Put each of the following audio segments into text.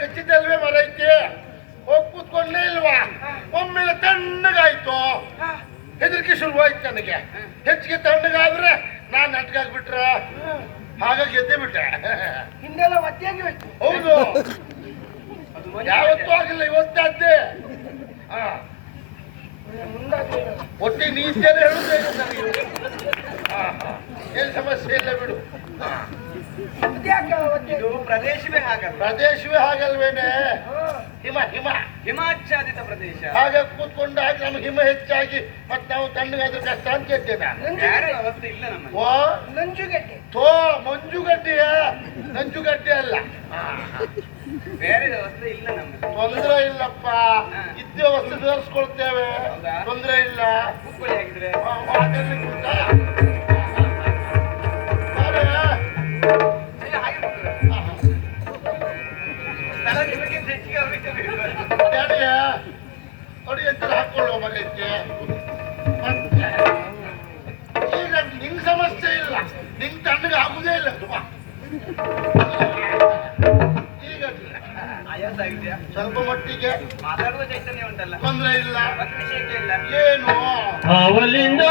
ಕಚ್ಚಿದ್ದಲ್ವೇ ಮರೈತಿ ಹೋಗಿ ಕೂತ್ಕೊಂಡೇ ಇಲ್ವಾ ಒಮ್ಮೆಲೆ ತಣ್ಣಗಾಯ್ತು ಹೆದರಿಕೆ ಶುರುವಾಯ್ತು ನನಗೆ ಹೆಚ್ಚಿಗೆ ತಣ್ಣಗಾದ್ರೆ ನಾನ್ ನಟ್ಗಾಗ್ಬಿಟ್ರ ಹಾಗಾಗಿ ಎದ್ದೆ ಬಿಟ್ಟೆ ಹಿಂದೆಲ್ಲ ಒತ್ತಾಗಿ ಹೋಯ್ತು ಹೌದು ಯಾವತ್ತೂ ಆಗಿಲ್ಲ ಇವತ್ತಾದ್ದೆ ಒಟ್ಟಿಗೆ ನೀತಿಯಲ್ಲಿ ಹೇಳುತ್ತೇನೆ ನನಗೆ ಏನ್ ಸಮಸ್ಯೆ ಇಲ್ಲ ಬಿಡು ಇದು ಪ್ರದೇಶವೇ ಹಾಗಲ್ಲ ಪ್ರದೇಶವೇ ಹಾಗಲ್ವೇನೆ ಹಿಮ ಹಿಮ ಹಿಮಾಚ್ಛಾದಿತ ಪ್ರದೇಶ ಹಾಗೆ ಕೂತ್ಕೊಂಡಾಗ ನಮ್ಗೆ ಹಿಮ ಹೆಚ್ಚಾಗಿ ಮತ್ ನಾವು ತಣ್ಣಗಾದ್ರೆ ಕಷ್ಟ ಅಂತ ಹೇಳ್ತೇನೆ ಅವಸ್ಥೆ ಇಲ್ಲ ನಮ್ಮ ಓ ನಂಜುಗಡ್ಡೆ ಥೋ ಮಂಜುಗಡ್ಡೆಯ ನಂಜುಗಡ್ಡೆ ಅಲ್ಲ ಬೇರೆ ವ್ಯವಸ್ಥೆ ಇಲ್ಲ ನಮ್ಮ ತೊಂದ್ರೆ ಇಲ್ಲಪ್ಪ ಇದ್ದೇ ವಸ್ತು ಸುಧಾರಿಸ್ಕೊಳ್ತೇವೆ ತೊಂದ್ರೆ ಇಲ್ಲ ಕೂತ್ಕೊಳ್ಳಿ ಆಗಿದ್ರೆ ನೋಡಿ ಎಂತ ಹಾಕೊಳ್ಳುವ ಮಗಕ್ಕೆ ಈಗ ನಿಂಗ್ ಸಮಸ್ಯೆ ಇಲ್ಲ ನಿಂಗ್ ತಣ್ಣಗೆ ಆಗುದೇ ಇಲ್ಲ ತುಂಬಾ ಈಗ ಸ್ವಲ್ಪ ಮಟ್ಟಿಗೆ ಮಾತಾಡುವ ಚೈತನ್ಯ ಉಂಟಲ್ಲ ತೊಂದ್ರೆ ಇಲ್ಲ ವಿಷಯಕ್ಕೆ ಇಲ್ಲ ಏನು ಅವಲಿಂದ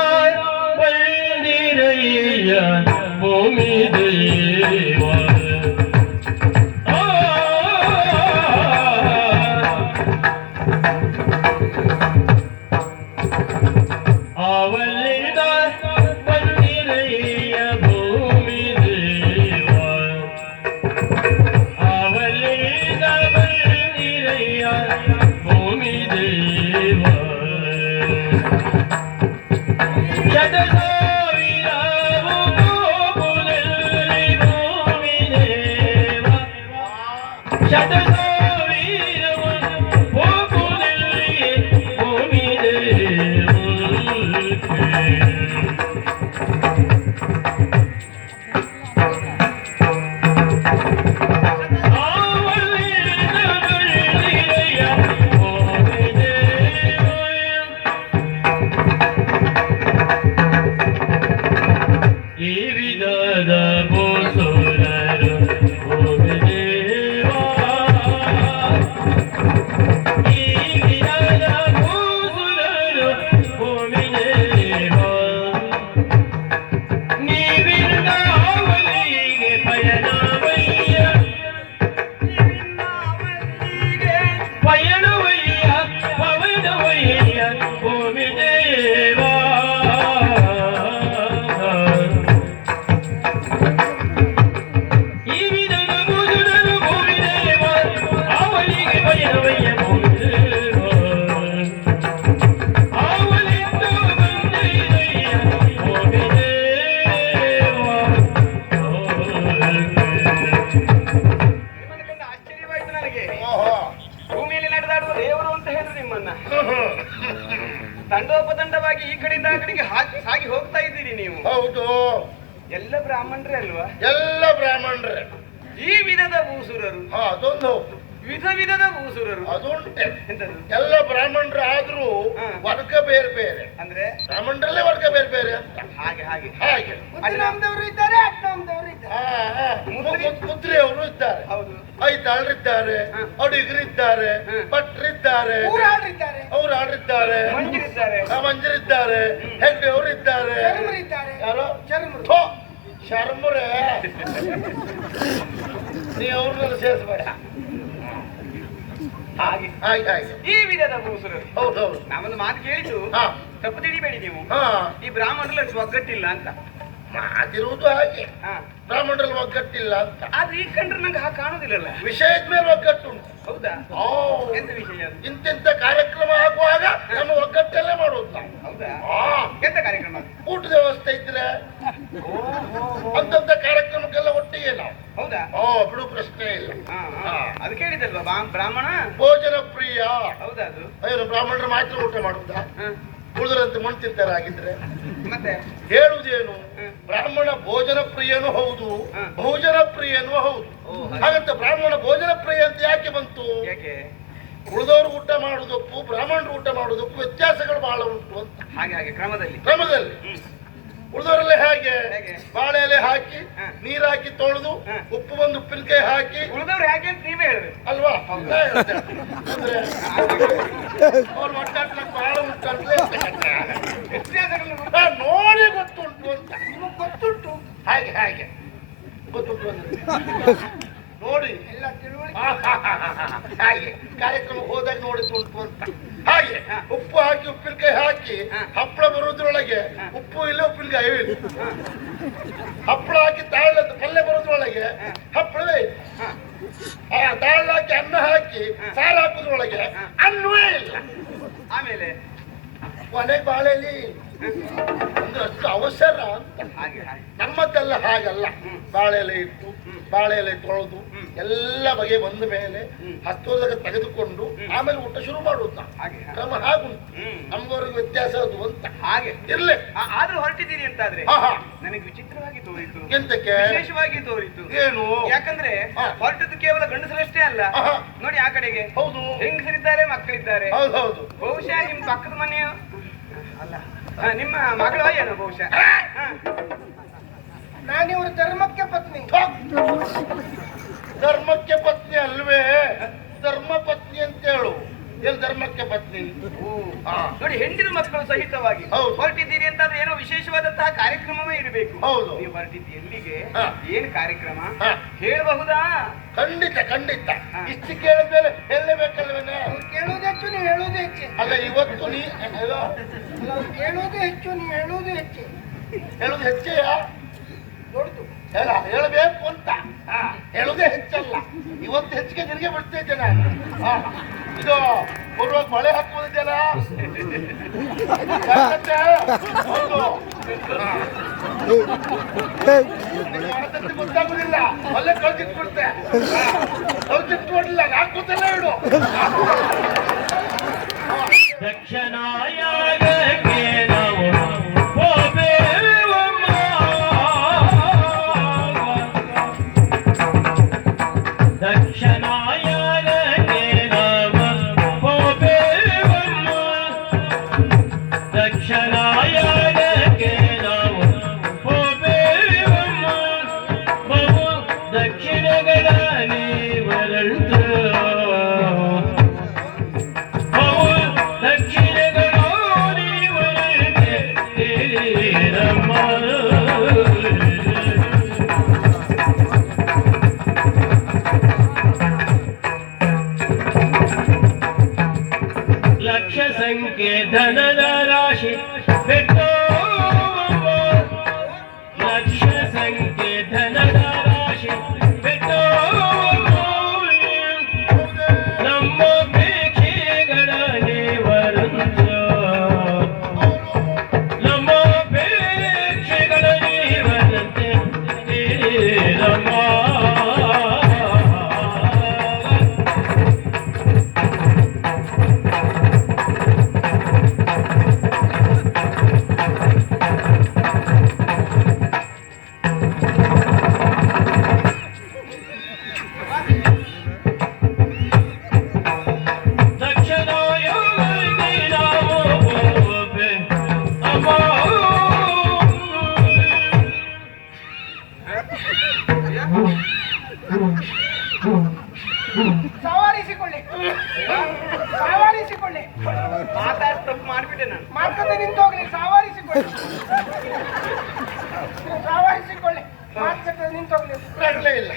ಭೂಮಿ ದೇವ ತಂಡೋಪತಂಡವಾಗಿ ಈ ಕಡೆಯಿಂದ ಆ ಕಡೆಗೆ ಸಾಗಿ ಹೋಗ್ತಾ ಇದ್ದೀರಿ ನೀವು. ಹೌದು, ಎಲ್ಲ ಬ್ರಾಹ್ಮಣರೇ ಅಲ್ವಾ? ಎಲ್ಲ ಬ್ರಾಹ್ಮಣರೇ. ಈ ವಿಧದ ಭೂಸುರರು, ಅದೊಂದು ವಿಧ ವಿಧದ ಭೂಸುರರು ಅದುಂಟೆ. ಎಂತದು? ಎಲ್ಲ ಬ್ರಾಹ್ಮಣರು ಆದ್ರೂ ವರ್ಗ ಬೇರೆ ಬೇರೆ. ಅಂದ್ರೆ ಬ್ರಾಹ್ಮಣರಲ್ಲೇ ವರ್ಗ ಬೇರೆ ಬೇರೆ ಅಂತ. ಹಾಗೆ ಹಾಗೆ ಹಾಗೆ ಅಜ್ನಾಮದವರು ಇದ್ದಾರೆ, ಅಜ್ನಾಮದವರು ಇದ್ದಾರೆ, ಮುದ್ರೆಯವರು ಇದ್ದಾರೆ, ಹೌದು, ಐತಾಳರಿದ್ದಾರೆ, ಅಡಿಗರಿದ್ದಾರೆ, ಭಟ್ರಿದ್ದಾರೆ, ಅವ್ರು ಆಡ್ರಿದ್ದಾರೆ, ಮಂಜರಿದ್ದಾರೆ, ಹೆಗ್ಡೆಯವರು ಇದ್ದಾರೆ. ಯಾರೋ ಶರ್ಮರೇ, ನೀವು ಅವ್ರನ್ನೆಲ್ಲ ಸೇರಿಸಬೇಡ. ಹಾಗೆ ಹಾಗೆ ಹಾಗೆ ಈ ವಿಧದ ಭೂಸುರರು. ಹೌದೌದು, ನಾವೊಂದು ಮಾತು ಕೇಳಿದ್ದು ತಪ್ಪು ತಿಳಿಬೇಡಿ ನೀವು. ಈ ಬ್ರಾಹ್ಮಣರಲ್ಲಿ ಒಗ್ಗಟ್ಟಿಲ್ಲ ಅಂತ ಮಾತಿರುವುದು ಹಾಗೆ. ಬ್ರಾಹ್ಮಣರಲ್ಲಿ ಒಗ್ಗಟ್ಟಿಲ್ಲ ಅಂತ. ಆದ್ರೆ ಈ ಕಂಡ್ರೆ ನಂಗೆ ಹಾಗೆ ಕಾಣುದಿಲ್ಲಲ್ಲ. ವಿಷಯದ ಮೇಲೆ ಒಗ್ಗಟ್ಟು ಉಂಟು. ಹೌದಾ? ಎಂತ ವಿಷಯ ಅದು? ಇಂತೆಂತ ಕಾರ್ಯಕ್ರಮ ಆಗುವಾಗ ನಮ್ಮ ಒಗ್ಗಟ್ಟಲ್ಲೇ ಮಾಡೋದು ನಾವು. ಹೌದಾ? ಎಂತ ಕಾರ್ಯಕ್ರಮ? ಊಟದ ವ್ಯವಸ್ಥೆ ಇದ್ರೆ ಅಂತಂತ ಕಾರ್ಯಕ್ರಮಕ್ಕೆಲ್ಲ ಒಟ್ಟಿಗೆ ನಾವು. ಹೌದಾ? ಬಿಡು ಪ್ರಶ್ನೆ ಇಲ್ಲ. ಅದು ಕೇಳಿದಲ್ವಾ ಬ್ರಾಹ್ಮಣ ಭೋಜನ ಪ್ರಿಯ. ಹೌದಾ? ಅದು ಏನು ಬ್ರಾಹ್ಮಣರು ಮಾತ್ರ ಊಟ ಮಾಡುದಾ? ಉಳಿದ್ರಂತೆ ಮಣ್ಣು ತಿಂತಾರೆ ಆಗಿದ್ರೆ. ಮತ್ತೆ ಹೇಳುವುದೇನು? ಬ್ರಾಹ್ಮಣ ಭೋಜನ ಪ್ರಿಯನೂ ಹೌದು, ಭೋಜನ ಪ್ರಿಯನೂ ಹೌದು. ಹಾಗಂತ ಬ್ರಾಹ್ಮಣ ಭೋಜನ ಪ್ರಿಯ ಅಂತ ಯಾಕೆ ಬಂತು? ಉಳಿದವರು ಊಟ ಮಾಡುವುದಕ್ಕೂ ಬ್ರಾಹ್ಮಣರು ಊಟ ಮಾಡುವುದಕ್ಕೂ ವ್ಯತ್ಯಾಸಗಳು ಬಹಳ ಉಂಟು ಅಂತ. ಹಾಗೆ ಹಾಗೆ ಕ್ರಮದಲ್ಲಿ ಕ್ರಮದಲ್ಲಿ ಉಳಿದವರೆಲ್ಲ ಹೇಗೆ ಹೇಗೆ? ಬಾಳೆ ಎಲೆ ಹಾಕಿ ಹ. ನೀರ್ ಹಾಕಿ ತೊಳೆದು ಹ. ಉಪ್ಪು ಬಂದು ಉಪ್ಪಿನಕಾಯಿ ಹಾಕಿ ಉಳಿದವ್ರು ಹೇಗೆ ಅಂತ ನೀವೇ ಹೇಳ್ಬೇಕು. ಅಲ್ವಾ ನಾ ಹೇಳ್ದೆ. ಅಂದ್ರೆ ಅವ್ರು ಒಟ್ಟಾಟ್ಲಕ್ಕೆ ಬಹಳ ಉಂಟಂತಲೇ ವ್ಯತ್ಯಾಸಗಳನ್ನು ನೋಡಿ ಗೊತ್ತುಂಟು ಅಂತ ನಿಮಗೆ ಗೊತ್ತುಂಟು. ಹಾಗೆ ಹಾಗೆ ಗೊತ್ತುಂಟು ಅಂದ್ರೆ ನೋಡಿ ಎಲ್ಲ ತಿಳುವಳಿಕೆ. ಹಾಗೆ ಕಾರ್ಯಕ್ರಮ ಹೋದಾಗ ನೋಡಿದ್ದುಂಟು ಅಂತ ಹಾಗೆ ಉಪ್ಪು ಹಾಕಿ ಉಪ್ಪಿನಕಾಯಿ ಹಾಕಿ ಹಪ್ಪಳ ಬರೋದ್ರೊಳಗೆ ಉಪ್ಪು ಇಲ್ಲ ಉಪ್ಪಿನಕಾಯಿ ಇಲ್ಲ ಹಪ್ಪಳ ಹಾಕಿ ಪಲ್ಯ ಬರೋದ್ರೊಳಗೆ ಹಪ್ಪಳವೇ ಇಲ್ಲ ದಾಳ್ ಹಾಕಿ ಅನ್ನ ಹಾಕಿ ಸಾರು ಹಾಕೋದ್ರೊಳಗೆ ಅನ್ನವೇ ಇಲ್ಲ. ಆಮೇಲೆ ಕೊನೆಗೆ ಬಾಳೆಲಿ ಅಂದ್ರೆ ಅಷ್ಟು ಅವಸರ ಅಂತ. ಹಾಗೆ ಹಾಗೆ ನಮ್ಮದೆಲ್ಲ ಹಾಗಲ್ಲ. ಬಾಳೆ ಎಲೆ ಇಟ್ಟು ಬಾಳೆ ಎಲೆ ತೊಳೆದು ಎಲ್ಲ ಬಗೆ ಬಂದ ಮೇಲೆ ಹತ್ತೋದಾಗ ತೆಗೆದುಕೊಂಡು ಆಮೇಲೆ ಊಟ ಶುರು ಮಾಡುದು ನಾವು. ಹಾಗೆ ಕ್ರಮ ಹಾಗುಂಟು. ನಮ್ಗವ್ರಿಗೆ ವ್ಯತ್ಯಾಸ ಅದು ಅಂತ ಹಾಗೆ ಇರ್ಲಿ. ಆದ್ರೂ ಹೊರಟಿದ್ದೀರಿ ಅಂತಾದ್ರೆ ಹಾ ಹಾ ನನಗೆ ವಿಚಿತ್ರವಾಗಿ ತೋರಿತು, ಎಂತಕ್ಕೆ ವಿಶೇಷವಾಗಿ ತೋರಿತು. ಏನು ಯಾಕಂದ್ರೆ ಹೊರಟದ್ದು ಕೇವಲ ಗಂಡಸರಷ್ಟೇ ಅಲ್ಲ. ಆಹಾ. ನೋಡಿ ಆ ಕಡೆಗೆ ಹೌದು ಹೆಂಗಸರಿದ್ದಾರೆ, ಮಕ್ಕಳಿದ್ದಾರೆ. ಹೌದು ಹೌದು ಬಹುಶಃ ನಿಮ್ ಪಕ್ಕದ ಮನೆಯ ಅಲ್ಲ ನಿಮ್ಮ ಮಗಳು ಏನು ಬಹುಶಃ. ನಾನಿವ್ರ ಧರ್ಮಕ್ಕೆ ಪತ್ನಿ. ಧರ್ಮಕ್ಕೆ ಪತ್ನಿ ಅಲ್ವೇ, ಧರ್ಮ ಪತ್ನಿ ಅಂತ ಹೇಳು. ಎಲ್ಲಿ ಧರ್ಮಕ್ಕೆ ಪತ್ನಿ? ನೋಡಿ ಹೆಂಡಿನ ಮಕ್ಕಳು ಸಹಿತವಾಗಿ ಹೌದು. ಹೊರಟಿದ್ದೀರಿ ಅಂತಾದ್ರೆ ಏನೋ ವಿಶೇಷವಾದಂತಹ ಕಾರ್ಯಕ್ರಮವೇ ಇರಬೇಕು. ಹೌದು. ನೀವು ಹೊರಟಿದ್ದು ಎಲ್ಲಿಗೆ, ಹಾ. ಏನ್ ಕಾರ್ಯಕ್ರಮ ಹಾ. ಹೇಳಬಹುದಾ? ಖಂಡಿತ ಖಂಡಿತ. ಇಷ್ಟು ಕೇಳಿದ್ಮೇಲೆ ಹೇಳಬೇಕಲ್ವೇನೆ? ಕೇಳೋದು ಹೆಚ್ಚು, ನೀವು ಹೇಳೋದು ಹೆಚ್ಚು. ಅಲ್ಲ ಇವತ್ತು ನೀ ಕೇಳೋದು ಹೆಚ್ಚು, ನೀವು ಹೇಳೋದು ಹೆಚ್ಚು. ಹೇಳುದು ಹೆಚ್ಚೆಯ ದೊಡ್ಡದು ಹೇಳಬೇಕು ಅಂತ ಹೇಳುದೇ ಹೆಚ್ಚಲ್ಲ. ಇವತ್ತು ಹೆಚ್ಚಿಗೆ ನಿನಗೆ ಬಿಡ್ತಾ ಇದ್ದೆ ನಾನು. ಇದು ಬರುವಾಗ ಮಳೆ ಹಾಕುವುದಿದೆಯಲ್ಲ ಹೌದು ಗೊತ್ತಾಗುದಿಲ್ಲ. ಅಲ್ಲೇ ಕಳ್ಸಿಟ್ಬಿಡ್ತೆ. ಕಳ್ಸಿಟ್ಕೊಡ್ಲಿಲ್ಲ ಹಾಕುತ್ತಲ್ಲ ಇಡು. ದಕ್ಷಿಣಾಯನಕ್ಕೆ ನಾವು ಹೋಬೇವಮ್ಮ. ದಕ್ಷಿಣಾಯನಕ್ಕೆ ನಾವು ಹೋಬೇವಮ್ಮ. ದಕ್ಷಿಣಾಯನಕ್ಕೆ ನಾವು ಹೋಬೇವಮ್ಮ. ಬಹು ದಕ್ಷಿಣಗಳ ನೀವರಂತು ದಕ್ಷಿಣಗಳು ನೀವರಂತೆ ರಮ್ಮ. ಲಕ್ಷ ಸಂಖ್ಯೆ ಧನದ ರಾಶಿ ಬೆಟ್ಟೋ. ಲಕ್ಷ ಸಂಖ್ಯೆ ಧನದ ರಾಶಿ ಬೆಟ್ಟೋ. ನಮ್ಮ ಪೇಕ್ಷೆಗಳ ನೀವರಂತು. ನಮ್ಮ ಪೇಕ್ಷೆಗಳ ನೀವರಂತೆ ರಮ್ಮ. ಸವಾರಿಸಿಕೊಳ್ಳಿ, ಸವಾರಿಸಿಕೊಳ್ಳಿ. ಮಾತಾಡಿ ತಪ್ಪು ಮಾಡ್ಬಿಟ್ಟೆ ನಾನು. ಮಾತುಕತೆ ನಿಂತೋಗ್ಲಿ, ಸವಾರಿಸಿಕೊಳ್ಳಿ, ಸವಾರಿಸಿಕೊಳ್ಳಿ. ಮಾತುಕತೆ ನಿಂತೋಗ್ಲಿ. ನಡ್ಲೇ ಇಲ್ಲ.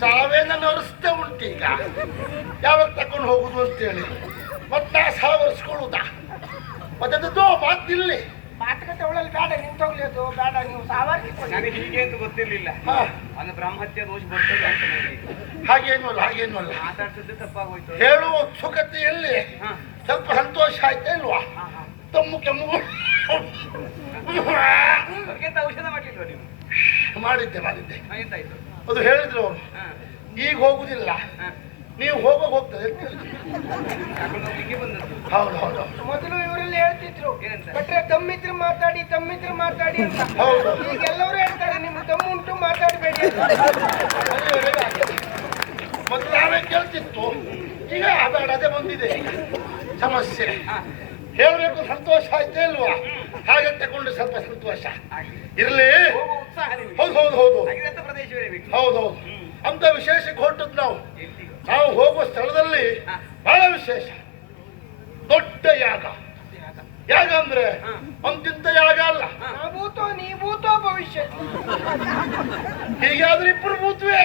ಸಾವೇ ನನ್ನ ಅನಿಸ್ತಾ ಉಂಟು ಈಗ. ಯಾವಾಗ ತಕೊಂಡು ಹೋಗುದು ಅಂತೇಳಿ ಮತ್ತೆ ಸಾವರ್ಸ್ಕೊಳ್ಳುದ ಮತ್ತದ್ದು ಮಾತಿಲ್ಲಿ. ಮಾತುಕತೆ ಒಳಗೆ ಬೇಡ, ನಿಂತೋಗ್ಲಿ. ಅದು ಬೇಡ, ನೀವು ಸವಾರಿಸಿಕೊಳ್ಳಿ. ನನಗೆ ಹೀಗೆ ಅಂತ ಗೊತ್ತಿರ್ಲಿಲ್ಲ. ಅದು ಬ್ರಹ್ಮಹತ್ಯೆ ದೋಷ ಬರ್ತದೆ ಅಂತ ನನಗೆ. ಹಾಗೇನು ಅಲ್ಲ ಹಾಗೇನು ಅಲ್ಲ. ಮಾತಾಡ್ತಿದ್ದೆ ತಪ್ಪಾಗೋಯ್ತು. ಹೇಳುವ ಉತ್ಸುಕತೆಯಲ್ಲಿ ಸ್ವಲ್ಪ ಸಂತೋಷ ಆಯ್ತಾ ಇಲ್ವಾ? ತಮ್ಮು ಕೆಮ್ಮು ಅದಕ್ಕಿಂತ ಔಷಧ ಮಾಡ್ಲಿಲ್ವ ನೀವು? ಮಾಡಿದ್ದೆ ಎಂತಾಯ್ತು? ಅದು ಹೇಳಿದ್ರು ಅವರು ಈಗ ಹೋಗುದಿಲ್ಲ, ನೀವು ಹೋಗ್ತದೆ. ಕರ್ಕೊಂಡು ಹೋಗ್ಲಿಕ್ಕೆ ಬಂದದ್ದು. ಹೌದು ಹೌದು ಮೊದಲು ಇವರೆಲ್ಲ ಹೇಳ್ತಿದ್ರು ಬಟ್ರೆ ತಮ್ಮಿದ್ರು ಮಾತಾಡಿ ಅಂತ. ಹೌದು. ಈಗ ಎಲ್ಲರೂ ಹೇಳ್ತಾರೆ ನಿಮ್ಗೆ ತಮ್ಮು ಉಂಟು, ಮಾತಾಡಬೇಡಿ ಅಂತ. ಮೊದಲು ನಾವೇ ಕೇಳ್ತಿತ್ತು, ಈಗ ಬೇಡ, ಅದೇ ಬಂದಿದೆ ಸಮಸ್ಯೆ. ಹೇಳ್ಬೇಕು ಸಂತೋಷ ಆಯ್ತಾ ಇಲ್ವಾ? ಹಾಗೆ ತಗೊಂಡು ಸ್ವಲ್ಪ ಸಂತೋಷ ಸಂತೋಷ ಇರ್ಲಿ. ಹೋಗುವ ಉತ್ಸಾಹ ನಿಮಗೆ. ಹೌದು ಹೌದು ಹೌದು ಹಾಗಿದ್ರೆ ಅಂತ ಪ್ರದೇಶವೇ ಬೇಕು. ಹೌದು ಹೌದು. ಅಂತ ವಿಶೇಷಕ್ಕೆ ಹೊರಟದ್ದು ನಾವು ಹೋಗುವ ಸ್ಥಳದಲ್ಲಿ ಬಹಳ ವಿಶೇಷ. ದೊಡ್ಡ ಯಾಗ. ಯಾಗ ಅಂದ್ರೆ ಅಂತಿಂತ ಯಾಗ ಅಲ್ಲ. ನೀ ಭೂತೋ ಭವಿಷ್ಯ. ಹೀಗಾದ್ರೆ ಇಬ್ಬರು ಭೂತ್ವೇ.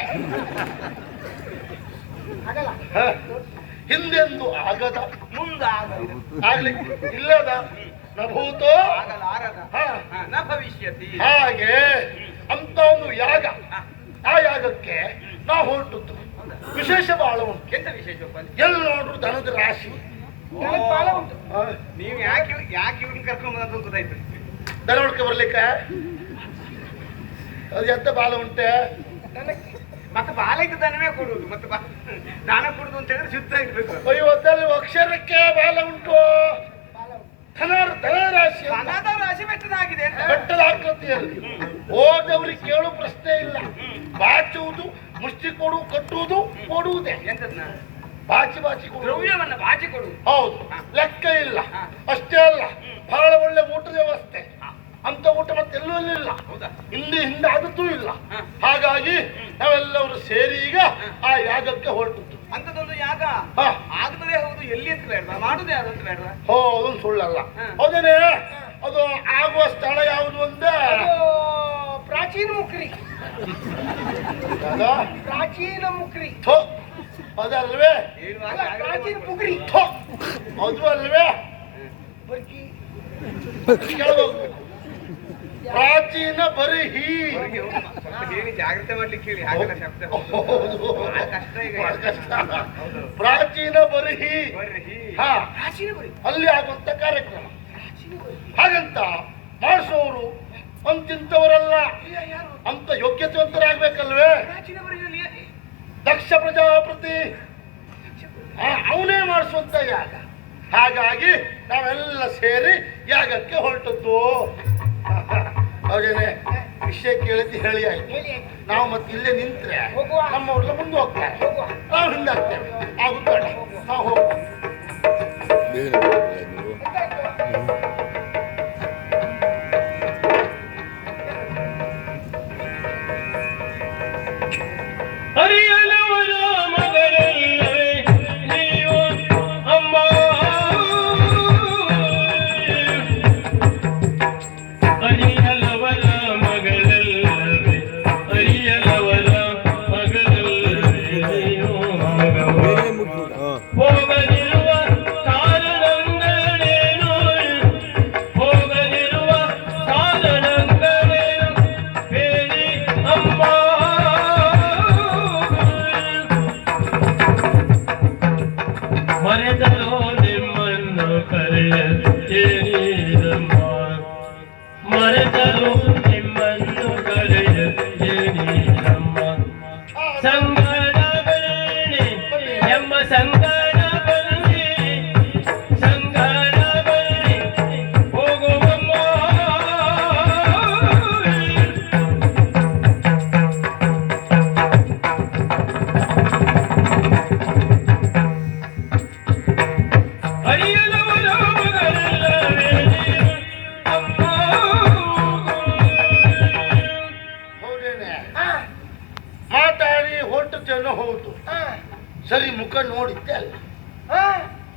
ಹಿಂದೆಂದು ಆಗದ ಆಗ್ಲಿ ಇಲ್ಲದ ನ ಭೂತೋ ನ ಭವಿಷ್ಯತಿ. ಹಾಗೆ ಅಂತ ಒಂದು ಯಾಗ. ಆ ಯಾಗಕ್ಕೆ ನಾವು ಹೊರಟದ್ದು. ವಿಶೇಷ ಬಹಳ ಉಂಟು. ಎಂತ ವಿಶೇಷ? ಎಲ್ಲಿ ನೋಡ್ರು ದನದ ರಾಶಿ. ನೀವು ಯಾಕೆ ಇವ್ರನ್ನ ಕರ್ಕೊಂಡು ಬಂದಂತ ಗೊತ್ತಾಯ್ತು. ದನ ಹುಡ್ಕ ಬರ್ಲಿಕ್ಕೆ ಅದು ಎಂತ ಬಾಲ ಉಂಟೆ. ಮತ್ತೆ ಬಾಲ ಇದ್ದ ದನವೇ ಕೊಡುವುದು. ಮತ್ತೆ ದಾನ ಕೊಡುದು ಅಂತ ಹೇಳಿದ್ರೆ ಶುದ್ಧ ಇರ್ಬೇಕು. ಅಯ್ಯೋದಲ್ಲಿ ಅಕ್ಷರಕ್ಕೆ ಬಾಲ ಉಂಟು. ದನ ರಾಶಿ ರಾಶಿ ಬೆಟ್ಟದಾಗಿದೆ. ಬೆಟ್ಟದ ಆಕೃತಿಯಲ್ಲಿ ಹೋದವ್ರಿಗೆ ಕೇಳೋ ಪ್ರಶ್ನೆ ಇಲ್ಲ. ಬಾಚುವುದು, ಮುಷ್ಟಿ ಕೊಡು, ಕಟ್ಟುವುದು, ಕೊಡುವುದೇ. ಎಂತದ್ನ ಬಾಚಿ ಕೊಡು. ದ್ರವ್ಯವನ್ನ ಬಾಚಿ ಕೊಡುವುದು. ಹೌದು, ಲೆಕ್ಕ ಇಲ್ಲ. ಅಷ್ಟೇ ಅಲ್ಲ, ಬಹಳ ಒಳ್ಳೆ ಊಟದ ವ್ಯವಸ್ಥೆ. ಅಂತ ಊಟ ಮತ್ತೆ ಎಲ್ಲೂ ಇಲ್ಲ. ಹಿಂದೆ ಆದದ್ದು ಇಲ್ಲ. ಹಾಗಾಗಿ ನಾವೆಲ್ಲರೂ ಸೇರಿ ಈಗ ಆ ಯಾಗಕ್ಕೆ ಹೊರಟದ್ದು. ಅಂತದೊಂದು ಯಾಗ ಆಗ್ತದೆ. ಹೌದು, ಎಲ್ಲಿ ಅಂತ ಬೇಡ, ಮಾಡುದೇ ಅದಂತ ಬೇಡ. ಹೌದು, ಸುಳ್ಳಲ್ಲ. ಹೌದೇನೆ. ಅದು ಆಗುವ ಸ್ಥಳ ಯಾವುದು ಅಂದ್ರೆ ಪ್ರಾಚೀನ ಮುಕ್ರಿ. ಪ್ರಾಚೀನ ಮುಕ್ರಿ ಅದಲ್ವೇ? ಪ್ರಾಚೀನ ಪುಗ್ರಿ ಅದು ಅಲ್ವೇ? ಕೇಳಬೇಕು. ಪ್ರಾಚೀನ ಬರಿಹಿ. ಹೇಳಿ ಜಾಗ್ರತೆ ಮಾಡ್ಲಿಕ್ಕೆ ಹೇಳಿ. ಹಾಗೆಲ್ಲ ಶಬ್ದ ಕಷ್ಟ ಈಗ. ಪ್ರಾಚೀನ ಬರಿಹಿ. ಹಾ, ಅಲ್ಲಿ ಆಗುವಂತ ಕಾರ್ಯಕ್ರಮ. ಹಾಗಂತ ಮಾಡಿಸೋರು ಅಂತಿಂತವರಲ್ಲ. ಅಂತ ಯೋಗ್ಯತೆವಂತರಾಗ್ಬೇಕಲ್ವೇ? ದಕ್ಷ ಪ್ರಜಾಪತಿ ಅವನೇ ಮಾಡಿಸುವಂತ ಯಾಗ. ಹಾಗಾಗಿ ನಾವೆಲ್ಲ ಸೇರಿ ಯಾಗಕ್ಕೆ ಹೊರಟದ್ದು. ಹೌದೇನೆ? ವಿಷಯ ಕೇಳಿದ್ದು ಹೇಳಿ ಆಯ್ತು. ನಾವು ಮತ್ತೆ ಇಲ್ಲೇ ನಿಂತ್ರೆ ನಮ್ಮವ್ರೆಲ್ಲ ಮುಂದೆ ಹೋಗ್ತಾರೆ, ನಾವು ಹಿಂದಾಗ್ತೇವೆ. ಆಗುತ್ತಾಡ ನಾವು ಹೋಗುವ. ಹರಿಯಲವರ ಮಗನಲ್ಲವೇ ನೀವು ಅಮ್ಮ. ಹರಿಯಲವರ ಮಗಳಲ್ಲವೇ, ಹರಿಯಲವರ ಮಗಳಲ್ಲವೇ ನೀವು ಹೋಗದಿರುವ ಕಾರಣಗಳೇನು, ಹೋಗದಿರುವ ಕಾರಣಗಳೇನು ಹೇಳಿ ಅಮ್ಮ. ಮರೆತರೋ ನಿಮ್ಮನ್ನು ಕರೆಯೇನಿರಮ್ಮ, ಮರೆತರೋ ನಿಮ್ಮನ್ನು ಕರೆಯೇನಿರಮ್ಮ. ಸಂಗಡ ಬನ್ನಿ ಎಮ್ಮ ಸಂಗಡ ಬನ್ನಿ, ಸಂಗಡ ಬನ್ನಿ ಹೋಗುವಮ್ಮ. ಹರಿಯಲವರ ಮಗನಲ್ಲವೇ ನೀವು ಅಮ್ಮ. ಹೌದೇನೆ? ಮಾತಾಡಿ ಹೊರಟದ್ದೇನೋ ಹೌದು. ಸರಿ, ಮುಖ ನೋಡಿದ್ದೆ ಅಲ್ಲ.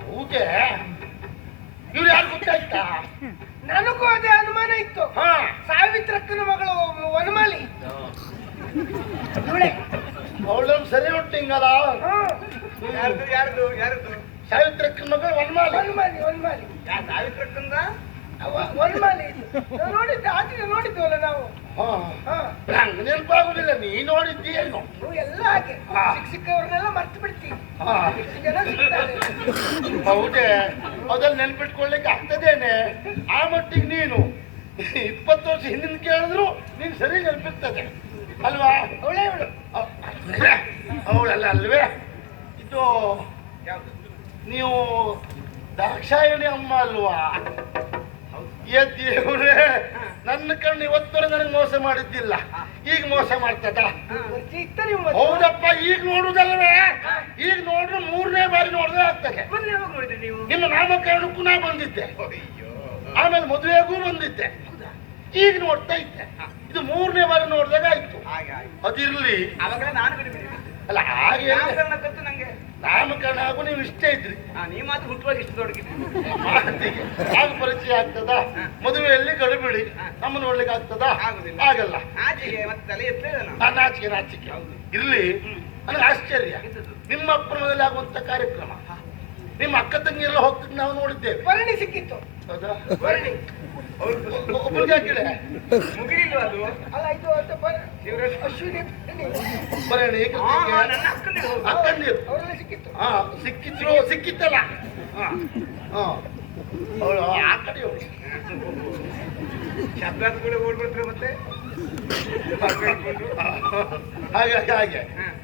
ಹೌದೇ? ಇವ್ರು ಯಾರು ಗೊತ್ತಾಯ್ತಾ? ನನಗೂ ಅದೇ ಅನುಮಾನ ಇತ್ತು. ಹಾ, ಸಾವಿತ್ರಕ್ಕನ ಮಗಳು ವನಮಾಲಿ. ಅವಳೊಂದು ಸರಿ ಉಂಟು ಹಿಂಗಲ್ಲ. ಯಾರ್ದು ಯಾರ್ದು ಯಾರ್ದು? ಸಾವಿತ್ರಕ್ಕನ ಮಗಳು ವನಮಾಲಿ. ವನಮಾಲಿ ವನಮಾಲಿ. ಸಾವಿತ್ರಕ್ಕಂದ ವನಮಾಲಿ. ನೋಡಿದ್ದೆ, ಆಚೆ ನೋಡಿದ್ವಲ್ಲ ನಾವು. ನಂಗೆ ನೆನಪಾಗುದಿಲ್ಲ. ನೀ ನೋಡಿದ್ದೀಯೇನು? ಎಲ್ಲ ಹಾಗೆ ಸಿಕ್ಕವ್ರನ್ನೆಲ್ಲ ಮರ್ತು ಬಿಡ್ತೀವಿ. ಎಷ್ಟು ಜನ ಸಿಗ್ತಾರೆ. ಹೌದೇ? ಅದ್ರಲ್ಲಿ ನೆನ್ಪಿಟ್ಕೊಳ್ಳಿಕ್ಕೆ ಆಗ್ತದೇನೆ? ಆ ಮಟ್ಟಿಗೆ ನೀನು 20 ವರ್ಷ ಹಿಂದಿನ ಕೇಳಿದ್ರು ನೀನು ಸರಿ ನೆನಪಿರ್ತದೆ ಅಲ್ವಾ? ಅವಳೇ ಅವಳು. ಅವಳಲ್ಲ ಅಲ್ವೇ? ಇದು ನೀವು ದಾಕ್ಷಾಯಣಿ ಅಮ್ಮ ಅಲ್ವಾ? ದೇವ್ರೇ, ನನ್ನ ಕಣ್ಣು ಇವತ್ತವರೆ ನನಗೆ ಮೋಸ ಮಾಡಿದ್ದಿಲ್ಲ, ಈಗ ಮೋಸ ಮಾಡ್ತದ? ಹೌದಪ್ಪ, ಈಗ ನೋಡುದಲ್ವೇ? ಈಗ ನೋಡ್ರೆ 3ನೇ ಬಾರಿ ನೋಡಿದ್ರೆ ಆಗ್ತದೆ. ನಿಮ್ಮ ನಾಮಕರಣಕ್ಕೂ ನಾ ಬಂದಿದ್ದೆ, ಆಮೇಲೆ ಮದುವೆಗೂ ಬಂದಿದ್ದೆ. ಈಗ ನೋಡ್ತಾ ಇದ್ದೆ. ಇದು 3ನೇ ಬಾರಿ ನೋಡಿದಾಗ ಆಯ್ತು. ಹಾಗೆ ಆಯ್ತು. ಅದಿರ್ಲಿ. ಅವಾಗಲೇ ನಾನು ಬಿಡಿ ಅಲ್ಲ ಹಾಗೆ ನಾಮಕರಣ ಗೊತ್ತು ನಂಗೆ. ನಾಮಕರಣ ಆಗು ನೀವು ಇಷ್ಟೇ ಇದ್ರಿ. ನೀವು ಮಾತ್ರ ಹುಟ್ಟುವಾಗ ಇಷ್ಟು ದೊಡ್ಡಗಿದ್ರಿ. ಮಾತಿಗೆ ಆಗ ಪರಿಚಯ ಆಗ್ತದ? ಮದುವೆಯಲ್ಲಿ ಗಡಿಬಿಡಿ ನಮ್ಮ ನೋಡ್ಲಿಕ್ಕೆ ಆಗ್ತದ? ಆಗುದಿಲ್ಲ. ಆಗಲ್ಲ. ಆಚೆಗೆ ಮತ್ತೆ ತಲೆ ಎತ್ತಲಿಲ್ಲ ನಾನು. ನಾಚಿಕೆ ನಾಚಿಕೆ. ಇರ್ಲಿ. ನನಗೆ ಆಶ್ಚರ್ಯ, ನಿಮ್ಮ ಅಪ್ಪನ ಮನೆಯಲ್ಲಿ ಆಗುವಂತ ಕಾರ್ಯಕ್ರಮ ನಿಮ್ಮ ಅಕ್ಕ ತಂಗಿಯೆಲ್ಲ ಹೋಗ್ತಿದ್ದು ನಾವು ನೋಡಿದ್ದೇವೆ. ವರ್ಣಿ ಸಿಕ್ಕಿತ್ತು. ಹೌದಾ? ವರ್ಣಿ ಒಬ್ಬರಿಗೆ ಹಾಕಿದೆ ಮುಗಿಲಿಲ್ಲ ಅದು. ಅಲ್ಲ ಇದು ಅಶ್ವಿನಿ ಬರೇಣಿ ನನ್ನ ಅಕ್ಕಂದಿರು ಅಕ್ಕಂದಿರು ಅವರೆಲ್ಲ ಸಿಕ್ಕಿತ್ತು. ಹಾ ಸಿಕ್ಕಿದ್ರು ಸಿಕ್ಕಿತ್ತಲ್ಲ. ಹಾ ಹಾ ಅವಳು ಆ ಕಡೆ ಅವಳು ಶಬ್ದ ಕೂಡ ಓಡ್ಬಿಡ್ತಾರೆ ಮತ್ತೆ. ಹಾಗೆ ಹಾಗೆ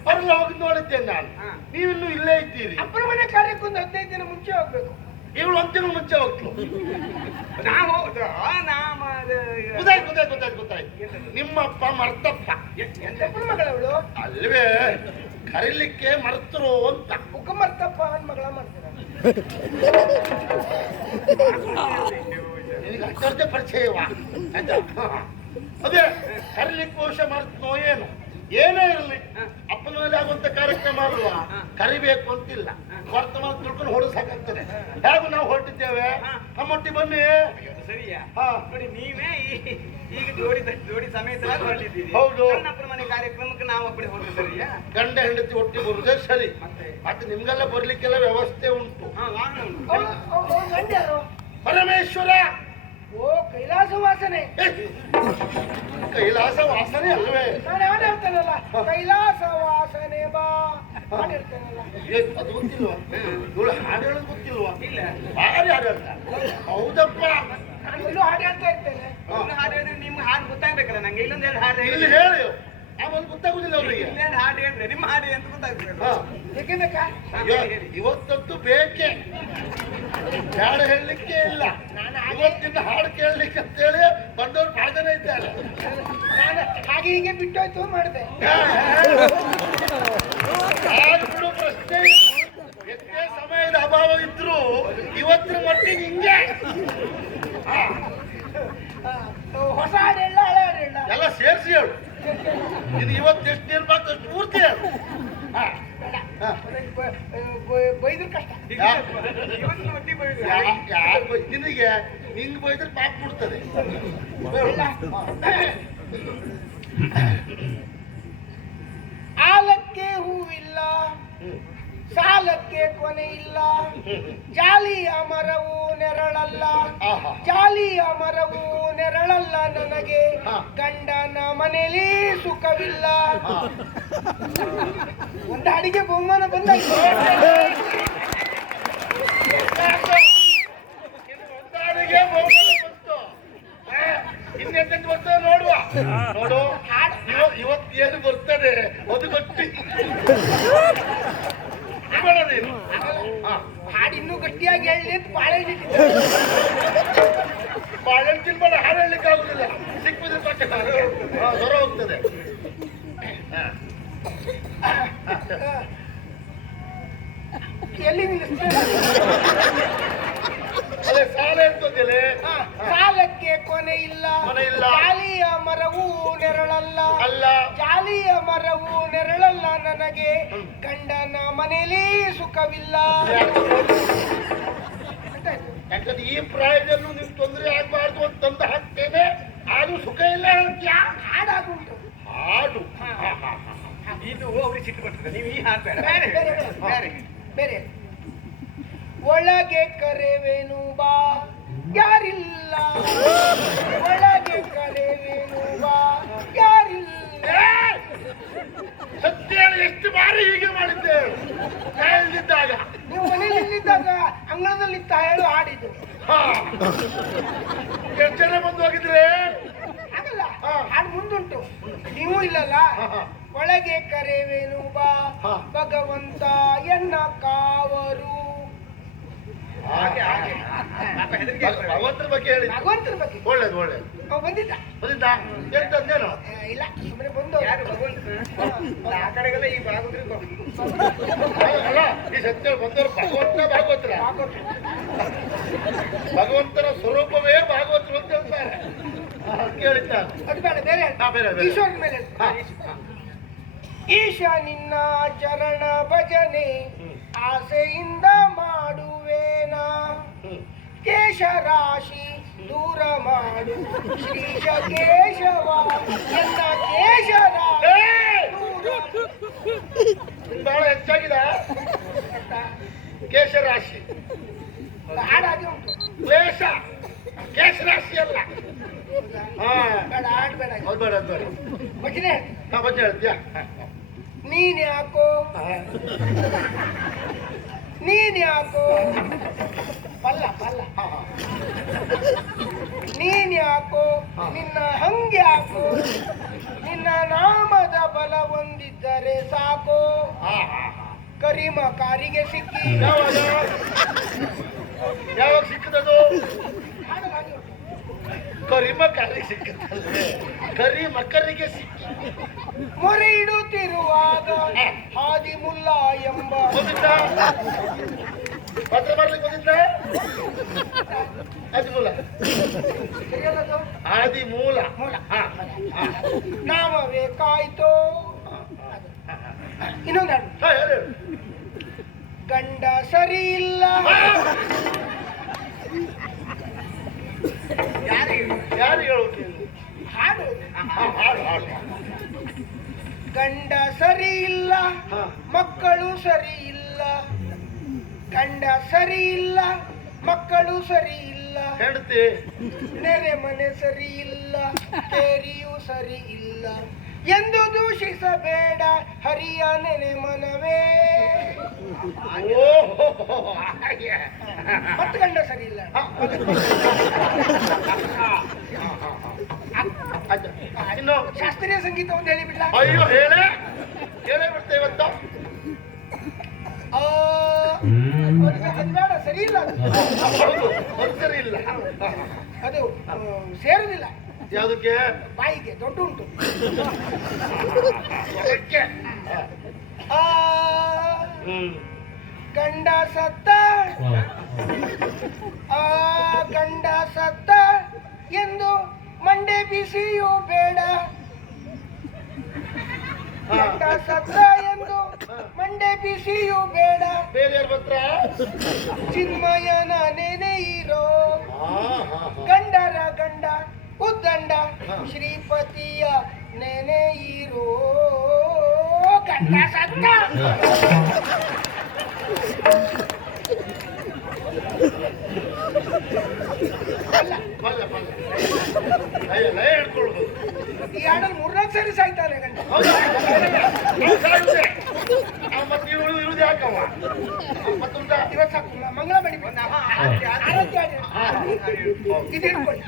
ಅವರೆಲ್ಲ ಹೋಗಿ ನೋಡಿದ್ದೇನೆ ನಾನು. ನೀವಿನ್ನೂ ಇಲ್ಲೇ ಇದ್ದೀರಿ. ಅಪ್ಪನ ಮನೆ ಕಾರ್ಯಕ್ಕೆ ಒಂದು 15 ದಿನ ಮುಂಚೆ ಹೋಗ್ಬೇಕು. ಇವಳು 1 ತಿಂಗಳು ಮುಂಚೆ ಹೋಗ್ಲು. ನಾವು ಗೊತ್ತಾಯ್ತು. ನಿಮ್ಮ ಅಪ್ಪ ಮರ್ತಪ್ಪ. ಅಪ್ಪನ ಮಗಳವಳು ಅಲ್ವೇ ಕರೀಲಿಕ್ಕೆ ಮರ್ತರು ಅಂತ. ಮುಖ ಮರ್ತಪ್ಪ ನನ್ನ ಮಗಳ ಮಾಡ್ತೀರ. ನಿನಗೆ ಅಷ್ಟೇ ಪರಿಚಯವ ಅದೇ ಕರೀಲಿಕ್ಕೆ ಬಹುಶಃ ಮರ್ತನೋ ಏನು ಏನೇ ಇರಲಿ ಅಪ್ಪನ ಮೇಲೆ ಆಗುವಂತ ಕಾರ್ಯಕ್ರಮ ಅಲ್ವಾ, ಕರಿಬೇಕು ಅಂತಿಲ್ಲ. ವರ್ತಮಾನ ತಿಳ್ಕೊಂಡು ಹೊರಸಾಕಾಗ್ತದೆ. ಹೇಗೂ ನಾವು ಹೊರಟಿದ್ದೇವೆ, ನಮ್ಮೊಟ್ಟಿಗೆ ಬನ್ನಿ. ಸರಿಯಾ? ಹಾ ನೋಡಿ ನೀವೇ ಈಗ ಜೋಡಿ ಸಮೇತ ಹೊರಟಿದ್ದೀರಿ. ಹೌದು. ಅಪ್ಪನ ಮನೆ ಕಾರ್ಯಕ್ರಮಕ್ಕೆ ನಾವು ಒಬ್ಬರೇ ಹೋದ್ರೆ ಸರಿಯಾ? ಗಂಡ ಹೆಂಡತಿ ಒಟ್ಟಿಗೆ ಬರುದೇ ಸರಿ. ಮತ್ತೆ ನಿಮ್ಗೆಲ್ಲ ಬರ್ಲಿಕ್ಕೆಲ್ಲ ವ್ಯವಸ್ಥೆ ಉಂಟು. ಪರಮೇಶ್ವರ. ಓ ಕೈಲಾಸ ವಾಸನೆ. ಕೈಲಾಸ ವಾಸನೆ ಅಲ್ವೇ? ನಾನು ಅವನೇ ಹೇಳ್ತಾನಲ್ಲ ಕೈಲಾಸ ವಾಸನೆ ಬಾ ಮಾಡಿರ್ತೇನಲ್ಲ. ಅದು ಗೊತ್ತಿಲ್ವಾ? ಇವಳು ಹಾಡು ಹೇಳೋದು ಗೊತ್ತಿಲ್ವಾ? ಇಲ್ಲ ಭಾರಿ ಹಾಡು ಹೇಳ್ತಾರೆ. ಹೌದಪ್ಪ. ನಾನು ಇಲ್ಲೂ ಹಾಡು ಹೇಳ್ತಾ ಇರ್ತೇನೆ. ಹಾಡು ಹೇಳಿದ್ರೆ ನಿಮ್ಗೆ ಹಾಡು ಗೊತ್ತಾಗ್ಬೇಕಲ್ಲ ನಂಗೆ. ಇಲ್ಲೊಂದು ಎರಡು ಹಾಡು ಇಲ್ಲಿ ಹೇಳಿ ಆಮೇಲೆ ಗೊತ್ತಾಗುದಿಲ್ಲ ಅವ್ರಿಗೆ. ಇನ್ನೇನು ಹಾಡು ಹೇಳಿದ್ರೆ ನಿಮ್ಮ ಹಾಡು ಅಂತ ಗೊತ್ತಾಗ್ಬೇಕು. ಯಾಕೆಬೇಕಾ ಇವತ್ತಂತೂ ಬೇಕೆ ಬೇಡ ಹೇಳಲಿಕ್ಕೆ ಇಲ್ಲ. ಇವತ್ತಿನ ಹಾಡು ಕೇಳಲಿಕ್ಕೆ ಅಂತೇಳಿ ಬಂದವ್ರು ಬಹಳ ಜನ ಇದ್ದಾರೆ. ನಾನು ಹಾಗೆ ಹೀಗೆ ಬಿಟ್ಟೋಯ್ತು ಮಾಡಿದೆ. ಹಾಡು ಬಿಡು ಪ್ರಶ್ನೆ. ಎಷ್ಟೇ ಸಮಯದ ಅಭಾವ ಇದ್ರು ಇವತ್ತಿನ ಮಟ್ಟಿಗೆ ಹಿಂಗೆ ಹೊಸ ಹಾಡು ಹೇಳ ಹಳೆ ಹಾಡು ಹೇಳ ಎಲ್ಲ ಸೇರಿಸಿ ಹೇಳು. ಇದು ಇವತ್ತು ಎಷ್ಟು ನೆನಪಾಗ್ತ ಅಷ್ಟು ಪೂರ್ತಿ ಹೇಳು. ಬೈದ್ರು ಕಷ್ಟ. ಇವತ್ತು ಒಟ್ಟಿ ಬೈದ್ರು ಯಾರು ನಿನಗೆ ನಿಂಗೆ ಬೈದ್ರೆ ಪಾಪ ಬಿಡ್ತದೆ. ಆಲಕ್ಕೆ ಹೂವಿಲ್ಲ, ಸಾಲಕ್ಕೆ ಕೊನೆ ಇಲ್ಲ, ಜಾಲಿಯ ಮರವು ನೆರಳಲ್ಲ, ಜಾಲಿಯ ಮರವು ನೆರಳಲ್ಲ ನನಗೆ, ಗಂಡನ ಮನೆಯಲ್ಲಿ ಸುಖವಿಲ್ಲ. ಒಂದು ಅಡಿಗೆ ಬಹುಮಾನ ಬಂದಾಯ್ತು. ಇನ್ನೆಂತ ಬರ್ತದೆ ನೋಡುವ. ನೋಡು ಇವತ್ತು ಏನು ಬರ್ತದೆ ಅದು ಗೊತ್ತಿ ಹಾಡು ಇನ್ನೂ ಗಟ್ಟಿಯಾಗಿ ಹೇಳಿ ಅಂತ ಬಾಳೆಹಣ್ಣು ಬಾಳೆಹಣ್ಣು ತಿನ್ಬೇಡ, ಹಾಡು ಹೇಳಲಿಕ್ಕೆ ಆಗುದಿಲ್ಲ. ಸಿಕ್ಕಿದ್ರೆ ಪಕ್ಕ ಹೊರ ಹೋಗ್ತದೆ. ಎಲ್ಲಿ ಅದೇ ಸಾಲ ಇರ್ತದೆ. ಸಾಲಕ್ಕೆ ಕೊನೆ ಇಲ್ಲ, ಜಾಲಿಯ ಮರವು ನೆರಳಲ್ಲ, ಅಲ್ಲ ಜಾಲಿಯ ಮರವು ನೆರಳಲ್ಲ ನನಗೆ, ಗಂಡನ ಮನೆಯಲ್ಲಿ ಸುಖವಿಲ್ಲ. ಯಾಕಂದ್ರೆ ಈ ಪ್ರಾಯದಲ್ಲೂ ನಿಮ್ ತೊಂದರೆ ಆಗ್ಬಾರ್ದು ಅಂತಂದು ಹಾಕ್ತೇನೆ. ಆದ್ರೂ ಸುಖ ಇಲ್ಲ ಹೇಳ್ತೀಯಾ? ಹಾಡಾಗುಂಟು ಹಾಡು ಇದು ಅವ್ರಿಗೆ ಸಿಟ್ಟು ಬರ್ತದೆ. ನೀವು ಈ ಹಾಡು ಬೇರೆ ಬೇರೆ. ಒಳಗೆ ಕರೆವೇನು ಬಾ ಯಾರಿಲ್ಲ, ಒಳಗೆ ಕರೆವೇನು ಬಾ ಯಾರಿಲ್ಲ. ಸತ್ಯ ಎಷ್ಟು ಬಾರಿ ಹೀಗೆ ಮಾಡಿದ್ದೇವೆ ಇದ್ದಾಗ. ನೀವು ಮನೆಯಲ್ಲಿದ್ದಾಗ ಅಂಗಳದಲ್ಲಿ ಹೇಳು ಹಾಡಿದ್ದು. ಎಷ್ಟು ಜನ ಬಂದು ಹೋಗಿದ್ರೆ ಆಗಲ್ಲ, ಹಾಡು ಮುಂದುಂಟು. ನೀವು ಇಲ್ಲಲ್ಲ. ಒಳಗೆ ಕರೆವೇನು ಬಾ ಭಗವಂತ ಎನ್ನ ಕಾವರು. ಭಗವಂತರ ಬಗ್ಗೆ ಹೇಳಿ. ಭಗವಂತನ ಬಗ್ಗೆ ಒಳ್ಳೇದು ಒಳ್ಳೇದು. ಬಂದಿದ್ದ ಬಂದಿದ್ದ ಎಂತಂದೇನು? ಇಲ್ಲ ಸುಮ್ಮನೆ ಬಂದು ಆ ಕಡೆಗೆಲ್ಲ ಈ ಭಾಗವತರು ಅಲ್ಲ ಈ ಸತ್ಯ ಬಂದವರು ಭಗವಂತನ ಭಾಗವತರ. ಭಗವಂತನ ಸ್ವರೂಪವೇ ಭಾಗವತರು ಅಂತ ಹೇಳ್ತಾರೆ. ಕೇಳಿದ್ದ ಅದು ಬೇಡ, ಬೇರೆ ಹೇಳು. ಹಾ, ಬೇರೆ, ಬೇರೆ. ಈಶ್ವರನ ಮೇಲೆ ಹೇಳು. ಹಾ. ಈಶ ನಿನ್ನ ಚರಣ ಭಜನೆ ಆಸೆಯಿಂದ ಮಾಡುವೇನ, ಕೇಶರಾಶಿ ದೂರ ಮಾಡು ಶ್ರೀಶ ಕೇಶವ ಎನ್ನ ಕೇಶರಾಶಿ ಬಹಳ ಹೆಚ್ಚಾಗಿದೆ ಕೇಶರಾಶಿ ಹಾಡಾಗಿ ಉಂಟು. ಕ್ಲೇಶ ಕೇಶರಾಶಿ ಅಲ್ಲ. ಹಾ ಬೇಡ, ಹಾಡು ಬೇಡ. ಅದು ಬೇಡ, ಅದು ಬೇಡ. ಭಜನೆ ಹಾ, ಬಗ್ಗೆ ಹೇಳ್ತೀಯಾ? ನೀನ್ಯಾಕೋ ಪಲ್ಲ ಪಲ್ಲ ಹಾ, ಹಾ. ನೀನ್ಯಾಕೋ ನಿನ್ನ ಹಂಗ್ಯಾಕೋ, ನಿನ್ನ ನಾಮದ ಬಲ ಹೊಂದಿದ್ದರೆ ಸಾಕೋ, ಹಾ, ಹಾ, ಹಾ. ಕರಿಮ ಕಾರಿಗೆ ಸಿಕ್ಕಿ ಯಾವಾಗ ಯಾವಾಗ ಸಿಕ್ಕದದು? ಹಾಡಲಾಗಿ ಉಂಟು. ಕರಿಮ ಕರಿಗೆ ಸಿಕ್ಕದಲ್ವೇ? ಕರಿ ಮಕ್ಕಳಿಗೆ ಸಿಕ್ಕಿ ಮೊರೆ ಇಡುತ್ತಿರುವಾಗ ಹಾದಿ ಮುಲ್ಲ ಎಂಬ ಬಂದಿದ್ದ ಪತ್ರ ಮಾಡ್ಲಿಕ್ಕೆ ಬಂದಿದ್ದ ಆದಿ ಮೂಲ ಸರಿಯಲ್ಲದು? ಆದಿ ಮೂಲ ಮೂಲ. ಹಾ, ಹಾ. ನಾಮವೇ ಕಾಯ್ತೋ. ಇನ್ನೊಂದು ಹಾಡು. ಹಾ, ಹೇಳು, ಹೇಳು. ಗಂಡ ಸರಿ ಇಲ್ಲ. ಯಾರು ಹೇಳುವುದು? ಹಾಡು. ಹಾಡು ಹಾಡು. ಗಂಡ ಸರಿ ಇಲ್ಲ, ಹಾ. ಮಕ್ಕಳು ಸರಿ ಇಲ್ಲ. ಗಂಡ ಸರಿ ಇಲ್ಲ, ಮಕ್ಕಳು ಸರಿ ಇಲ್ಲ. ಹೆಂಡತಿ ನೆರೆ ಮನೆ ಸರಿ ಇಲ್ಲ, ಕೇರಿಯೂ ಸರಿ ಇಲ್ಲ ಎಂದು ದೂಷಿಸಬೇಡ ಹರಿಯ ನೆನೆ ಮನವೇ. ಓಹೋ ಹಾಗೆ. ಮತ್ತು ಗಂಡ ಸರಿ ಇಲ್ಲ. ಇನ್ನು ಶಾಸ್ತ್ರೀಯ ಸಂಗೀತ ಒಂದು ಹೇಳಿಬಿಡ್ಲ. ಅಯ್ಯೋ ಹೇಳೇ ಬಿಡ್ತೇವೆ ಇವತ್ತು. ಅದು ಬೇಡ, ಸರಿ ಇಲ್ಲ ಅದು. ಹೌದು, ಅದು ಸರಿ ಇಲ್ಲ. ಅದು ಸೇರುದಿಲ್ಲ ಯಾವುದಕ್ಕೆ? ಬಾಯಿಗೆ ದೊಡ್ಡ ಉಂಟು. ಅದಕ್ಕೆ. ಆ ಗಂಡ ಸತ್ತ, ಆ ಗಂಡ ಸತ್ತ ಎಂದು ಮಂಡೆ ಬಿಸಿಯೂ ಬೇಡ. ಗಂಡ ಸತ್ತ ಎಂದು ಮಂಡೆ ಬಿಸಿಯೂ ಬೇಡ. ಬೇರೆ ಯಾರು ಬಂದ್ರ? ಚಿನ್ಮಯನ ನೆನೆ ಇರೋ ಗಂಡರ ಗಂಡ ಉದ್ದಂಡ ಶ್ರೀಪತಿಯ ನೆನೆ ಇರೋ. ಗಂಡ ಸತ್ತ. ಬಲ್ಲ ಬಲ್ಲ ಅಯ್ಯ ಲಯ ಹಿಡ್ಕೊಳ್ಬೋದು. ಈ ಹಾಡಲ್ಲಿ 4-4 ಸರಿ ಸಾಯ್ತಾನೆ ಗಂಡ. ಹೌದಾ? ಮತ್ತೆ ಇರುವುದು ಯಾಕವ ಮತ್ತೊಂದ ಇವತ್ತು ಸಾಕು, ಮಂಗಳ ಬಡಿ ಆರತಿ ಹಾಡಿ. ಇದು ಹಿಡ್ಕೊಳ್ಳಿ,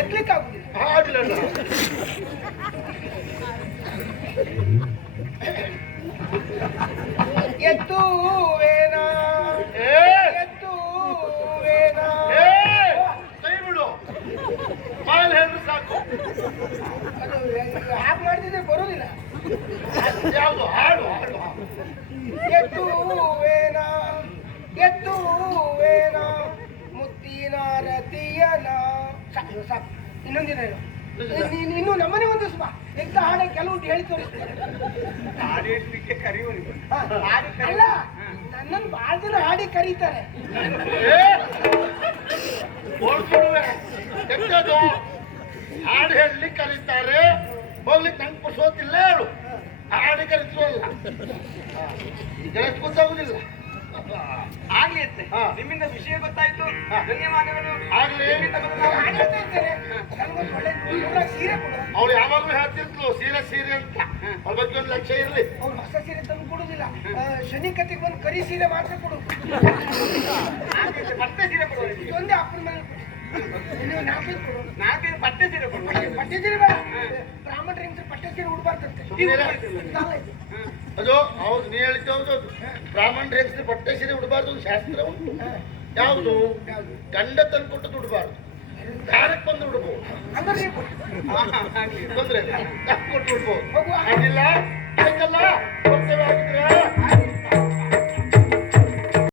ಎತ್ತಲಿಕ್ಕಾಗುದಿಲ್ಲ. ಹಾಡಿಲ್ಲ. ಎತ್ತುವೇನ ಕೈ ಬಿಡು, ಬಾಯಲ್ಲಿ ಹೇಳಿದ್ರೆ ಸಾಕು. ಅದು ಹಾಗೆ ಮಾಡಿದ್ರೆ ಬರುವುದಿಲ್ಲ. ಯಾವುದು? ಹಾಡು ಹಾಡು. ಎತ್ತುವೇನ ಮುತ್ತಿನ ರತಿಯನ. ಸಾಕು ಸಾಕು, ಇನ್ನೊಂದಿನ ಹೇಳು. ಇನ್ನು ನಮ್ಮನೆ ಒಂದು ಸ್ವಲ್ಪ ಎಂತ ಹಾಡ ಕೆಲವು ಹೇಳಿ ತೋರಿಸ್ತೇನೆ. ಹಾಡು ಹೇಳ್ಲಿಕ್ಕೆ ಕರೆಯುವನಿಗೆ ಅಲ್ಲ, ನನ್ನನ್ನು ಬಹಳ ಜನ ಹಾಡಿ ಕರೀತಾರೆ. ಎಂತದು ಹಾಡು ಹೇಳಲಿಕ್ಕೆ ಕರೀತಾರೆ, ಹೋಗ್ಲಿಕ್ಕೆ ನಂಗೆ ಪುರ್ಸೋತಿಲ್ಲ. ಹೇಳು, ಹಾಡಿ ಕರೀತೀವಲ್ಲ, ಗೊತ್ತಾಗುದಿಲ್ಲ. ಆಗ್ಲಿ ಅಂತೆ. ಹಾ. ನಿಮ್ಮಿಂದ ವಿಷಯ ಗೊತ್ತಾಯ್ತು, ಹಾ. ಧನ್ಯವಾದಗಳು. ಆಗ್ಲಿ. ನಾವು ಹಾಡು ಹೇಳ್ತಾ ಇರ್ತೇನೆ. ನನಗೊಂದು ಒಳ್ಳೆ ಒಳ್ಳೆ ಸೀರೆ ಕೊಡು. ಅವಳು ಯಾವಾಗ್ಲೂ ಹೇಳ್ತಿರ್ತ್ಲು ಸೀರೆ ಸೀರೆ ಅಂತ. ಅವಳ ಬಗ್ಗೆ ಒಂದು ಲಕ್ಷ್ಯ ಇರ್ಲಿ. ಅವ್ರು ಹೊಸ ಸೀರೆ ತಂದು ಕೊಡುದಿಲ್ಲ, ಶನಿ ಕತೆಗೆ ಬಂದು ಕರಿ ಸೀರೆ ಮಾತ್ರ ಕೊಡು. ಮತ್ತೆ ಸೀರೆ ಕೊಡುವ. ಇದೊಂದೇ ಅಪ್ಪನ ಮನೆ ನೀವು 4 ಕೊಡು. 4 ಪಟ್ಟೆ ಸೀರೆ ಕೊಡುವ. ಪಟ್ಟೆ ಸೀರೆ ಬೇಡ, ಬ್ರಾಹ್ಮಣ ಹೆಂಗಸರು ಪಟ್ಟೆ ಸೀರೆ ಉಡ್ಬಾರ್ದಂತೆ. ಅದು ಹೌದು, ನೀ ಹೇಳಿದ್ದು ಹೌದು. ಬ್ರಾಹ್ಮಣರ ಹೆಸರು ಪಟ್ಟೆ ಸೀರೆ ಉಡಬಾರ್ದು ಒಂದು ಶಾಸ್ತ್ರ ಉಂಟು. ಯಾವುದು? ಗಂಡ ತಂದು ಕೊಟ್ಟು ಉಡಬಾರ್ದು, ದಾರಕ್ಕೆ ಬಂದು ಉಡ್ಬೋದು. ಅಂದ್ರೆ ತೊಂದ್ರೆ ಇಲ್ಲ, ಕೊಟ್ಟು ಉಡ್ಬೋದು. ಹೋಗುವ. ಆಗಿಲ್ಲ ಆಯ್ತಲ್ಲ, ಕೊಡ್ತೇವೆ ಆಗಿದ್ರೆ